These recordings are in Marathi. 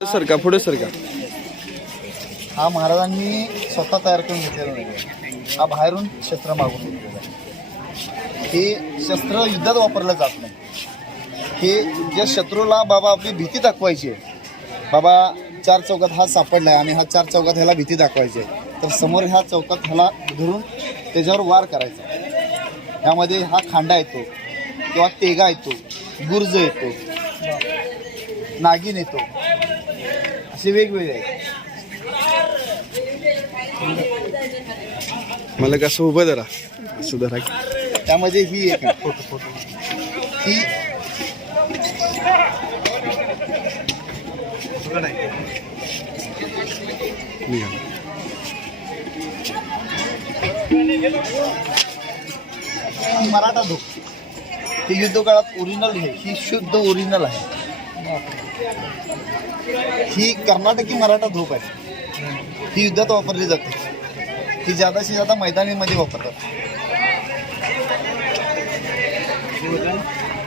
सर का पुढे सर का हा महाराजांनी स्वतः तयार करून घेतलेला नाही, हा बाहेरून शस्त्र मागून घेतलेलं आहे. हे शस्त्र युद्धात वापरलं जात नाही. हे ज्या शत्रूला बाबा आपली भीती दाखवायची आहे, बाबा चार चौकात हा सापडलाय आणि हा चार चौकात ह्याला भीती दाखवायची आहे, तर समोर ह्या चौकात ह्याला धरून त्याच्यावर वार करायचा. यामध्ये हा खांडा येतो किंवा तेगा येतो, गुर्ज येतो, नागिन येतो, असे वेगवेगळे आहेत. मला कसं उभं धरा असं धरा त्यामध्ये ही एक फोटो ही मराठा धूप, ही युद्ध काळात ओरिजिनल आहे, ही शुद्ध ओरिजिनल आहे. ही कर्नाटकी मराठा धूप आहे, ही युद्धात वापरली जाते. ही जादाशी जादा मैदानीमध्ये वापरतात.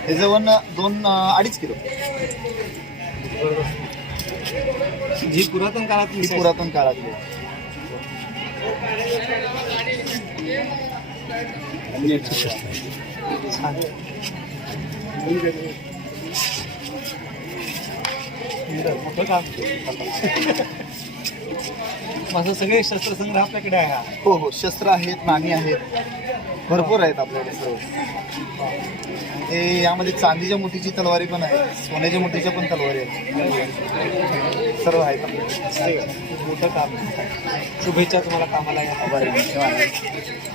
त्याचं वजन 2-2.5 किलो. जी पुरातन काळात ही पुरातन काळातली मोठं काम. माझं सगळे शस्त्रसंग्रह आपल्याकडे आहे. हो हो, शस्त्र आहेत, नाणी आहेत, भरपूर आहेत आपल्याकडे सर्व. ते यामध्ये चांदीच्या मोठीची तलवारी पण आहे, सोन्याच्या मोठीच्या पण तलवारी आहेत, सर्व आहेत आपल्याकडे. मोठं काम. शुभेच्छा तुम्हाला कामाला. आभारी आहे.